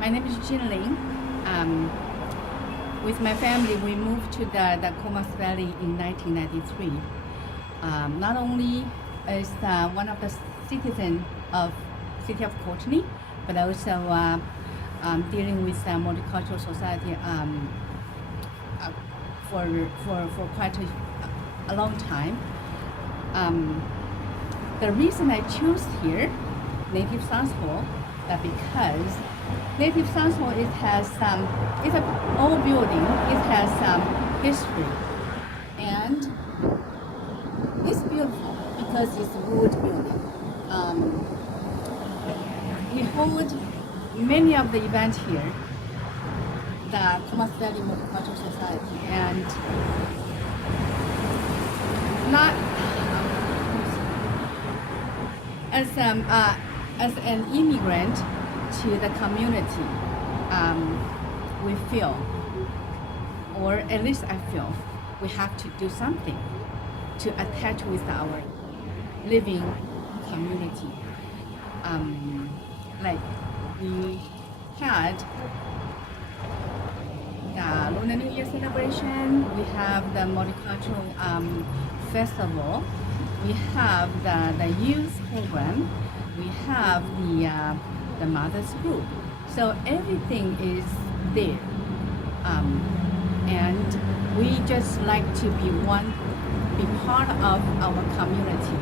My name is Jin Ling. With my family, we moved to the Comas Valley in 1993. Not only as one of the citizens of city of Courtenay, but also dealing with multicultural society for quite a long time. The reason I chose here, Native Science Hall, that because Native Science Hall it's an old building. It has some history, and it's beautiful because it's a wood building. We hold many of the events here, the Comas Valley Multicultural Society, and not as an immigrant to the community, we feel, or at least I feel, we have to do something to attach with our living community. Like we had the Lunar New Year celebration, we have the multicultural festival, we have the youth program, we have the mothers group. So everything is there, and we just like to be part of our community.